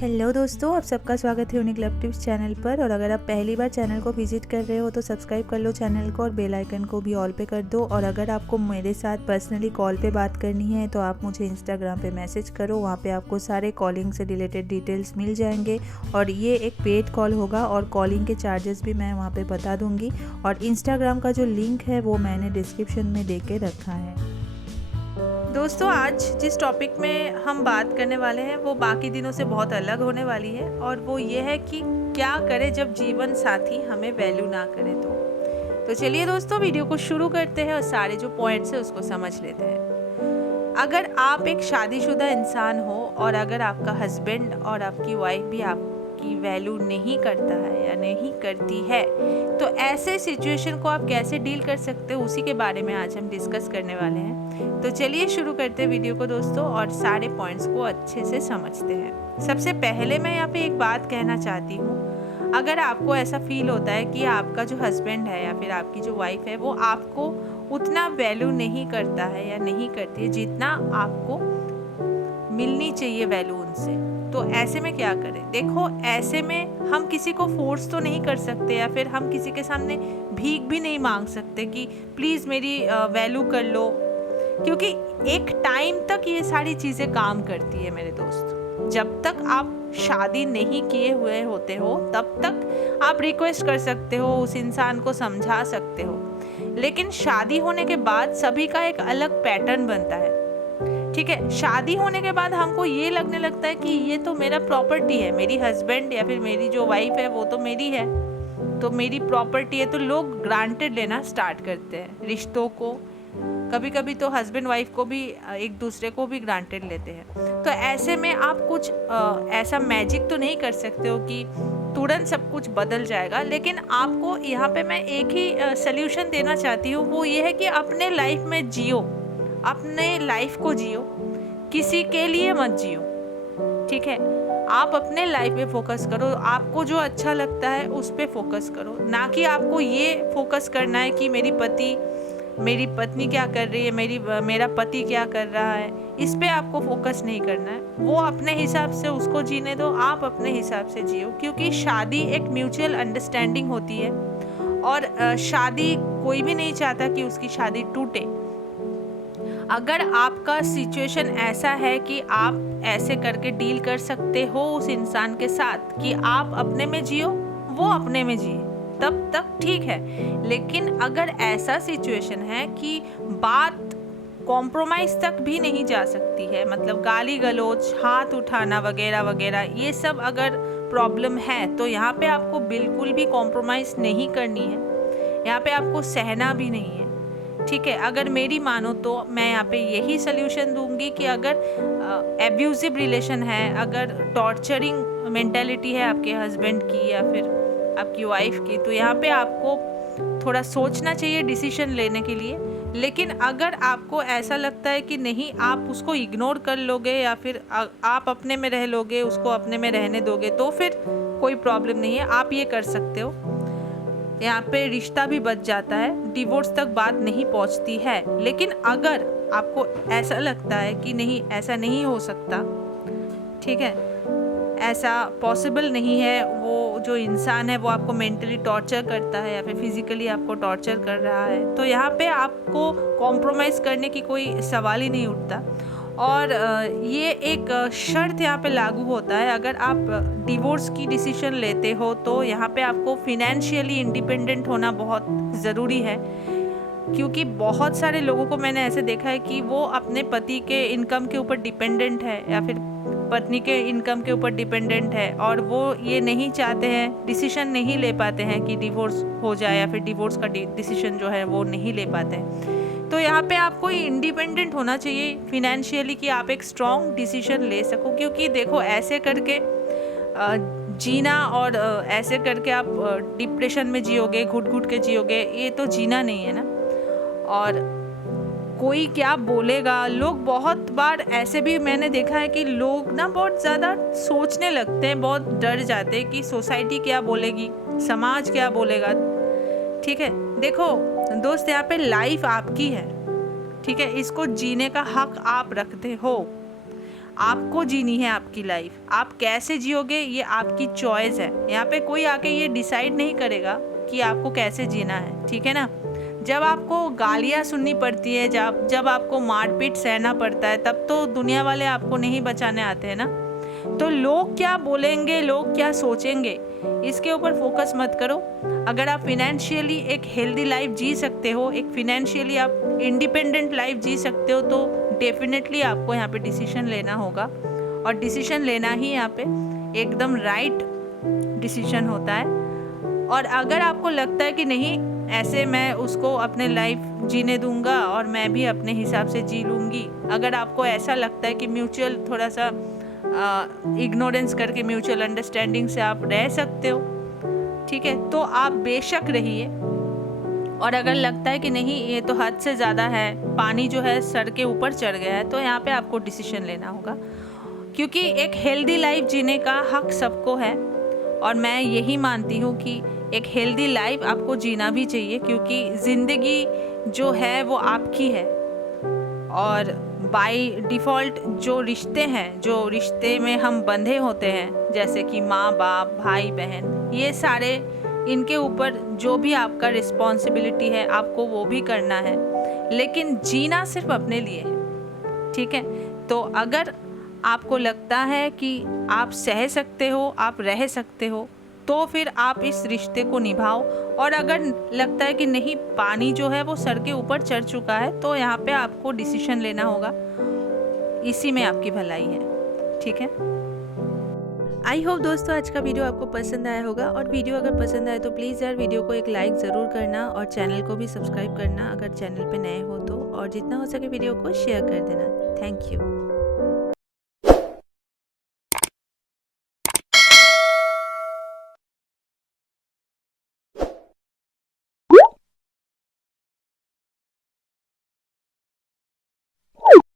Hello दोस्तों, आप सबका स्वागत है यूनिक लव टिप्स चैनल पर। और अगर आप पहली बार चैनल को विजिट कर रहे हो तो सब्सक्राइब कर लो चैनल को और बेल आइकन को भी ऑल पे कर दो। और अगर आपको मेरे साथ पर्सनली कॉल पे बात करनी है तो आप मुझे इंस्टाग्राम पे मैसेज करो, वहाँ पे आपको सारे कॉलिंग से रिलेटेड डिटेल्स मिल जाएंगे। और ये एक पेड कॉल होगा और कॉलिंग के चार्जेस भी मैं वहाँ पर बता दूँगी। और इंस्टाग्राम का जो लिंक है वो मैंने डिस्क्रिप्शन में दे के रखा है। दोस्तों, आज जिस टॉपिक में हम बात करने वाले हैं वो बाकी दिनों से बहुत अलग होने वाली है, और वो ये है कि क्या करें जब जीवन साथी हमें वैल्यू ना करे। तो चलिए दोस्तों, वीडियो को शुरू करते हैं और सारे जो पॉइंट्स है उसको समझ लेते हैं। अगर आप एक शादीशुदा इंसान हो और अगर आपका हस्बैंड और आपकी वाइफ भी आपकी वैल्यू नहीं करता है या नहीं करती है, तो ऐसे सिचुएशन को आप कैसे डील कर सकते हो, उसी के बारे में आज हम डिस्कस करने वाले हैं। तो चलिए शुरू करते हैं वीडियो को दोस्तों, और सारे पॉइंट्स को अच्छे से समझते हैं। सबसे पहले मैं यहाँ पे एक बात कहना चाहती हूँ। अगर आपको ऐसा फील होता है कि आपका जो हस्बैंड है या फिर आपकी जो वाइफ है वो आपको उतना वैल्यू नहीं करता है या नहीं करती है जितना आपको मिलनी चाहिए वैल्यू उनसे, तो ऐसे में क्या करें। देखो, ऐसे में हम किसी को फोर्स तो नहीं कर सकते या फिर हम किसी के सामने भीख भी नहीं मांग सकते कि प्लीज़ मेरी वैल्यू कर लो, क्योंकि एक टाइम तक ये सारी चीज़ें काम करती है मेरे दोस्त। जब तक आप शादी नहीं किए हुए होते हो तब तक आप रिक्वेस्ट कर सकते हो, उस इंसान को समझा सकते हो, लेकिन शादी होने के बाद सभी का एक अलग पैटर्न बनता है। ठीक है, शादी होने के बाद हमको ये लगने लगता है कि ये तो मेरा प्रॉपर्टी है, मेरी हस्बैंड या फिर मेरी जो वाइफ है वो तो मेरी है, तो मेरी प्रॉपर्टी है, तो लोग ग्रांटेड लेना स्टार्ट करते हैं रिश्तों को। कभी कभी तो हस्बैंड वाइफ को भी एक दूसरे को भी ग्रांटेड लेते हैं। तो ऐसे में आप कुछ ऐसा मैजिक तो नहीं कर सकते हो कि तुरंत सब कुछ बदल जाएगा, लेकिन आपको यहाँ पे मैं एक ही सल्यूशन देना चाहती हूँ। वो ये है कि अपने लाइफ में जियो, अपने लाइफ को जियो, किसी के लिए मत जियो। ठीक है, आप अपने लाइफ पे फोकस करो, आपको जो अच्छा लगता है उस पे फोकस करो, ना कि आपको ये फोकस करना है कि मेरी पत्नी क्या कर रही है, मेरा पति क्या कर रहा है। इस पे आपको फोकस नहीं करना है। वो अपने हिसाब से उसको जीने दो, आप अपने हिसाब से जियो, क्योंकि शादी एक म्यूचुअल अंडरस्टैंडिंग होती है और शादी कोई भी नहीं चाहता कि उसकी शादी टूटे। अगर आपका सिचुएशन ऐसा है कि आप ऐसे करके डील कर सकते हो उस इंसान के साथ कि आप अपने में जियो, वो अपने में जिए, तब तक ठीक है। लेकिन अगर ऐसा सिचुएशन है कि बात कॉम्प्रोमाइज तक भी नहीं जा सकती है, मतलब गाली गलौज, हाथ उठाना वगैरह वगैरह, ये सब अगर प्रॉब्लम है, तो यहाँ पे आपको बिल्कुल भी कॉम्प्रोमाइज नहीं करनी है, यहाँ पे आपको सहना भी नहीं है। ठीक है, अगर मेरी मानो तो मैं यहाँ पे यही सल्यूशन दूंगी कि अगर एब्यूजिव रिलेशन है, अगर टॉर्चरिंग मेंटेलिटी है आपके हस्बैंड की या फिर आपकी वाइफ की, तो यहाँ पे आपको थोड़ा सोचना चाहिए डिसीजन लेने के लिए। लेकिन अगर आपको ऐसा लगता है कि नहीं, आप उसको इग्नोर कर लोगे या फिर आप अपने में रह लोगे, उसको अपने में रहने दोगे, तो फिर कोई प्रॉब्लम नहीं है, आप ये कर सकते हो। यहाँ पे रिश्ता भी बच जाता है, डिवोर्स तक बात नहीं पहुँचती है। लेकिन अगर आपको ऐसा लगता है कि नहीं, ऐसा नहीं हो सकता, ठीक है, ऐसा पॉसिबल नहीं है, वो जो इंसान है वो आपको मेंटली टॉर्चर करता है या फिर फिजिकली आपको टॉर्चर कर रहा है, तो यहाँ पे आपको कॉम्प्रोमाइज़ करने की कोई सवाल ही नहीं उठता। और ये एक शर्त यहाँ पे लागू होता है, अगर आप डिवोर्स की डिसीजन लेते हो तो यहाँ पे आपको फिनेंशियली इंडिपेंडेंट होना बहुत ज़रूरी है। क्योंकि बहुत सारे लोगों को मैंने ऐसे देखा है कि वो अपने पति के इनकम के ऊपर डिपेंडेंट है या फिर पत्नी के इनकम के ऊपर डिपेंडेंट है, और वो ये नहीं चाहते हैं, डिसीजन नहीं ले पाते हैं कि डिवोर्स हो जाए या फिर डिवोर्स का डिसीजन जो है वो नहीं ले पाते हैं। तो यहाँ पे आपको इंडिपेंडेंट होना चाहिए फिनेंशियली कि आप एक स्ट्रॉन्ग डिसीजन ले सको। क्योंकि देखो, ऐसे करके जीना और ऐसे करके आप डिप्रेशन में जियोगे, घुट घुट के जियोगे, ये तो जीना नहीं है ना। और कोई क्या बोलेगा, लोग बहुत बार ऐसे भी मैंने देखा है कि लोग ना बहुत ज़्यादा सोचने लगते हैं, बहुत डर जाते हैं कि सोसाइटी क्या बोलेगी, समाज क्या बोलेगा। ठीक है, देखो दोस्त, यहाँ पे लाइफ आपकी है, ठीक है, इसको जीने का हक आप रखते हो। आपको जीनी है आपकी लाइफ। आप कैसे जियोगे ये आपकी चॉइस है। यहाँ पे कोई आके ये डिसाइड नहीं करेगा कि आपको कैसे जीना है, ठीक है ना। जब आपको गालियाँ सुननी पड़ती है, जब आपको मारपीट सहना पड़ता है, तब तो दुनिया वाले आपको नहीं बचाने आते हैं ना। तो लोग क्या बोलेंगे, लोग क्या सोचेंगे, इसके ऊपर फोकस मत करो। अगर आप फिनेंशियली एक हेल्दी लाइफ जी सकते हो, एक फिनेंशियली आप इंडिपेंडेंट लाइफ जी सकते हो, तो डेफिनेटली आपको यहाँ पे डिसीजन लेना होगा। और डिसीजन लेना ही यहाँ पे एकदम राइट डिसीजन होता है। और अगर आपको लगता है कि नहीं, ऐसे मैं उसको अपने लाइफ जीने दूंगा और मैं भी अपने हिसाब से जी लूँगी, अगर आपको ऐसा लगता है कि म्यूचुअल थोड़ा सा इग्नोरेंस करके म्यूचुअल अंडरस्टैंडिंग से आप रह सकते हो, ठीक है, तो आप बेशक रहिए। और अगर लगता है कि नहीं ये तो हद से ज़्यादा है, पानी जो है सर के ऊपर चढ़ गया है, तो यहाँ पे आपको डिसीजन लेना होगा। क्योंकि एक हेल्दी लाइफ जीने का हक सबको है। और मैं यही मानती हूँ कि एक हेल्दी लाइफ आपको जीना भी चाहिए, क्योंकि ज़िंदगी जो है वो आपकी है। और बाय डिफ़ॉल्ट जो रिश्ते हैं, जो रिश्ते में हम बंधे होते हैं, जैसे कि माँ बाप, भाई बहन, ये सारे, इनके ऊपर जो भी आपका रिस्पॉन्सिबिलिटी है आपको वो भी करना है, लेकिन जीना सिर्फ अपने लिए है, ठीक है। तो अगर आपको लगता है कि आप सह सकते हो, आप रह सकते हो, तो फिर आप इस रिश्ते को निभाओ। और अगर लगता है कि नहीं, पानी जो है वो सर के ऊपर चढ़ चुका है, तो यहाँ पे आपको डिसीजन लेना होगा। इसी में आपकी भलाई है, ठीक है। आई होप दोस्तों आज का वीडियो आपको पसंद आया होगा। और वीडियो अगर पसंद आए तो प्लीज़ यार वीडियो को एक लाइक ज़रूर करना और चैनल को भी सब्सक्राइब करना अगर चैनल पे नए हो तो, और जितना हो सके वीडियो को शेयर कर देना। Thank you.